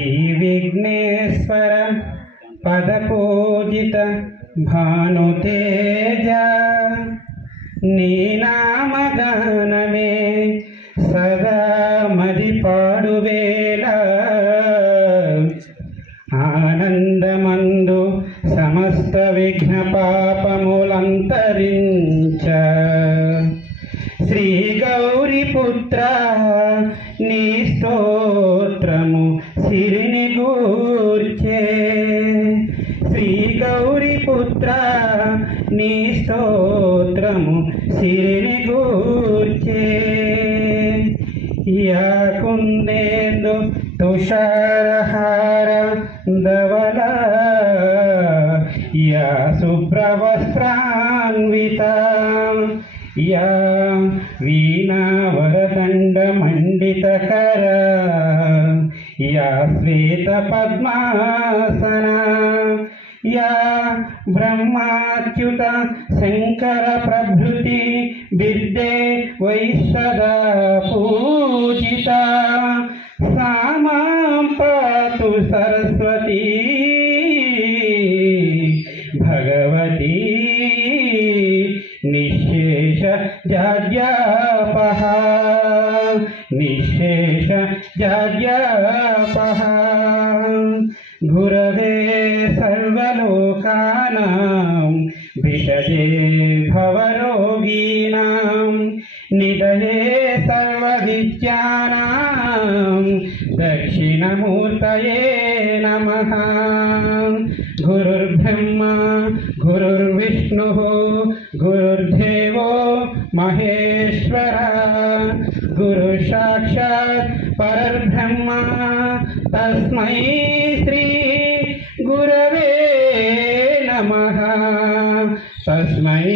श्रीविघ्नेश्वर पदपूजित भानुतेज नीनामगानमे सदा मदि पाडुवेला आनंदमंदु समस्त विघ्न पापमुलंतरिंच श्री गौरीपुत्र नी स्तोत्रमु सिरिनि गूर्चे श्री गौरीपुत्र नी स्तोत्रमु सिरिनि गूर्चे या कुंदेंदु तुषारहार धवला या शुभ्रवस्त्रान्विता या वीणावरदण्डमण्डितकरा या श्वेतपद्मासना या ब्रह्माच्युत शंकर प्रभृति विद्ये वैश्वदा पूजिता सा मां पातु सरस्वती भगवती निःशेष जाड्यापहा निःशेष जाड्यापहा गुरवे सर्वलोकानां भिषजे भवरोगिणां निधये सर्वविद्यानां दक्षिणमूर्तये नमः। गुरुर्ब्रह्मा गुरुर्विष्णुः गुरुर्देवो महेश्वरः गुरुसाक्षात् परब्रह्म तस्मै श्री गुरवे नमः तस्मै